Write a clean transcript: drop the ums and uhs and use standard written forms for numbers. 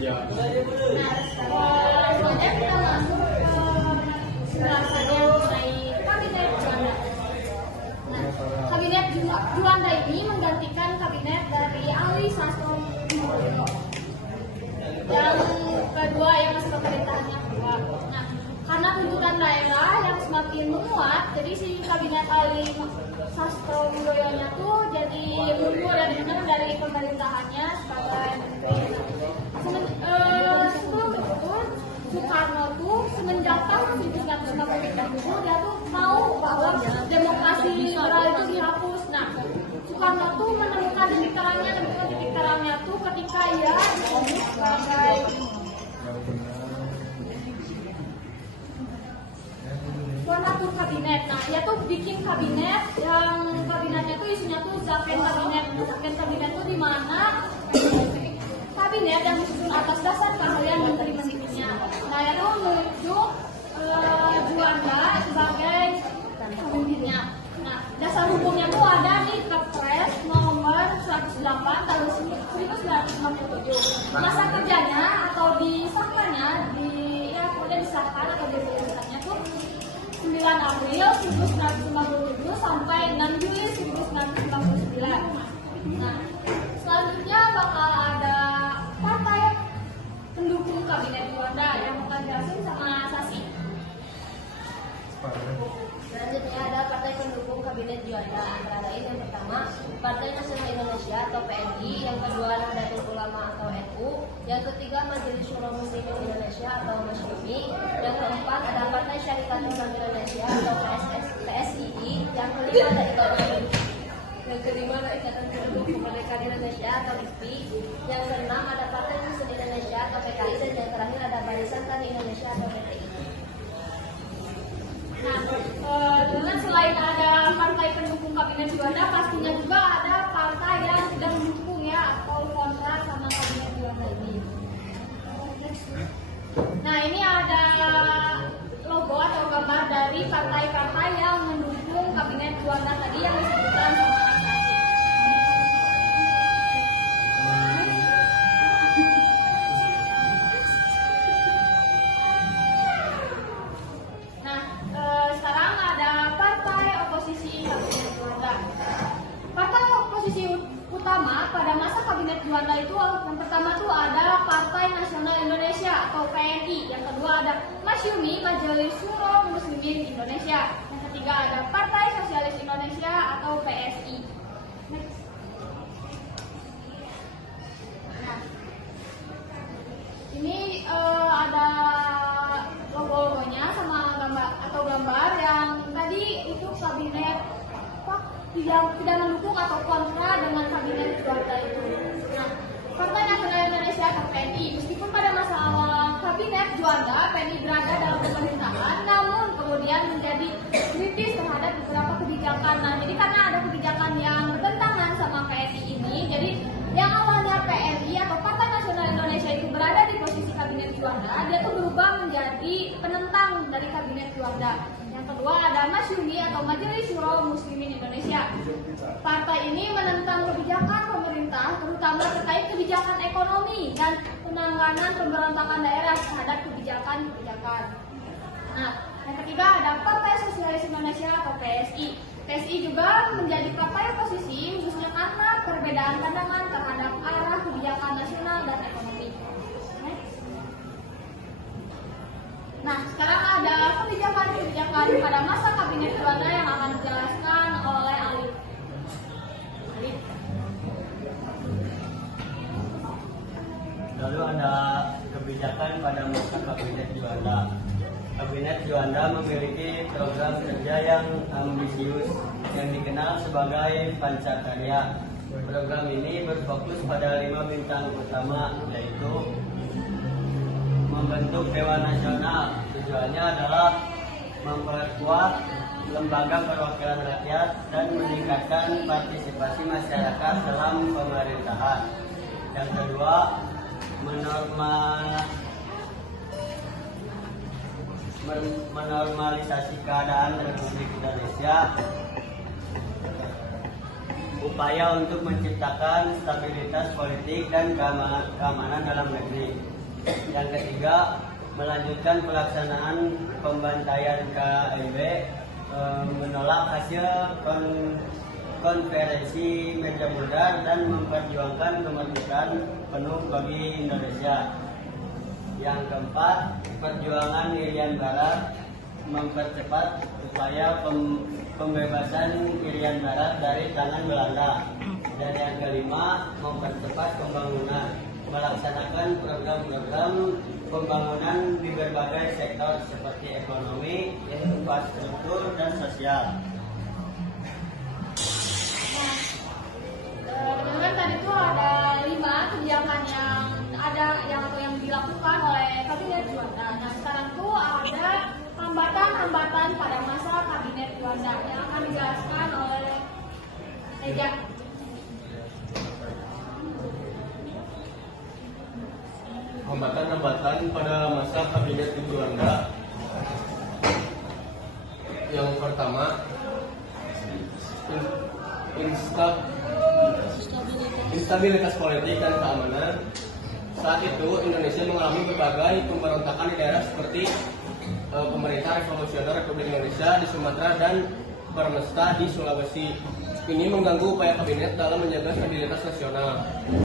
aja. Selanjutnya kita masuk ke pembahasannya mengenai kabinet Juanda. Nah, kabinet Juanda ini menggantikan kabinet dari Ali Sastro Mulyo. Yang kedua yang masuk pemerintahannya kedua. Nah, karena tuntutan daerah yang semakin menguat, jadi si kabinet Ali Sastro Mulyonya tuh jadi mundur ya dari pemerintahannya sebagai menteri. Sebelum itu Soekarno tuh semenjak tahun 1950 dia tuh mau bahwa demokrasi liberal itu dihapus. Nah, Soekarno tuh menemukan titik terangnya tuh ketika ia ditunjuk sebagai Wanatur kabinet. Nah, dia tuh bikin kabinet yang kabinetnya tuh isinya tuh Zaken kabinet. Zaken kabinet tuh di mana kabinet yang disusun atas dasar keahlian menteri-menterinya. Nah, itu menunjuk Juanda sebagai pemimpinnya. Nah, dasar hukumnya tuh ada di Kepres nomor 108 tahun 1967. Masa kerjanya atau disahkannya disahkan atau direalisasikannya tuh 9 April 1997 sampai 6 Juli 1999. Nah, selanjutnya bakal ada partai pendukung kabinet Juanda yang akan jelasin sama Sasi. Selanjutnya ada partai pendukung kabinet Juanda, antara lain yang pertama Partai Nasional Indonesia atau PNI, yang kedua Nahdlatul Ulama atau NU, yang ketiga Majelis Syuro Muslimin Indonesia atau MASYUMI, yang keempat ada Partai Syarikat Islam Indonesia atau PSII, yang kelima ada Ikatan Pendukung Kemerdekaan Indonesia atau IPI, yang keenam ada Partai Muslim Indonesia atau PKI, dan yang terakhir ada Barisan Tani Indonesia atau BTI. Nah, dengan selain ada partai pendukung kabinet Juanda, pastinya juga ada partai yang tidak mendukung ya atau kontra sama kabinet Juanda ini. Nah, ini ada logo atau gambar dari partai-partai yang mendukung kabinet Juanda tadi yang disebutkan sama utama pada masa kabinet Juanda itu. Yang pertama tuh ada Partai Nasional Indonesia atau PNI, yang kedua ada MASYUMI, Majelis Syuro Muslimin Indonesia, yang ketiga ada Partai Sosialis Indonesia atau PSI. Next. Nah, ini ada logo-logonya sama gambar yang tadi itu kabinet tidak mendukung atau kontra dengan kabinet Juanda itu. Nah, Partai Nasional Indonesia atau PNI, meskipun pada masa awal kabinet Juanda PNI berada dalam pemerintahan, namun kemudian menjadi kritis terhadap beberapa kebijakan. Nah, jadi karena ada kebijakan yang bertentangan sama PNI ini, jadi yang awalnya PNI atau Partai Nasional Indonesia itu berada di posisi kabinet Juanda, dia tuh berubah menjadi penentang dari kabinet Juanda. Yang kedua ada MASYUMI atau Majelis Syuro Muslimin Indonesia. Partai ini menentang kebijakan pemerintah, terutama terkait kebijakan ekonomi dan penanganan pemberontakan daerah terhadap kebijakan-kebijakan. Nah, yang ketiga ada Partai Sosialis Indonesia atau PSI. PSI juga menjadi partai oposisi khususnya karena perbedaan pandangan terhadap arah kebijakan nasional dan ekonomi. Nah, sekarang ada kebijakan-kebijakan pada masa kabinet Juanda yang akan dijelaskan oleh Ali. Lalu ada kebijakan pada masa kabinet Juanda. Kabinet Juanda memiliki program kerja yang ambisius yang dikenal sebagai Pancakarya. Program ini berfokus pada 5 bintang utama, yaitu membentuk Dewan Nasional. Tujuannya adalah memperkuat lembaga perwakilan rakyat dan meningkatkan partisipasi masyarakat dalam pemerintahan. Yang kedua, menormalisasi keadaan Republik Indonesia upaya untuk menciptakan stabilitas politik dan keamanan dalam negeri. Yang ketiga, melanjutkan pelaksanaan pembantaian KIB, menolak hasil konferensi meja bulan dan memperjuangkan kemerdekaan penuh bagi Indonesia. Yang keempat, perjuangan Irian Barat, mempercepat upaya pembebasan Irian Barat dari tangan Belanda. Dan yang kelima, mempercepat pembangunan, melaksanakan program-program pembangunan di berbagai sektor seperti ekonomi, infrastruktur, dan sosial. Teman-teman, tadi itu ada 5 kebijakan yang dilakukan oleh Kabinet Juanda. Nah, sekarang tuh ada hambatan-hambatan pada masa Kabinet Juanda yang akan dijelaskan oleh Eja. Hambatan-hambatan pada masa Kabinet Juanda. Yang pertama, instabilitas politik dan keamanan. Saat itu Indonesia mengalami berbagai pemberontakan di daerah seperti pemerintah revolusioner Republik Indonesia di Sumatera dan Permesta di Sulawesi. Ini mengganggu upaya kabinet dalam menjaga stabilitas nasional.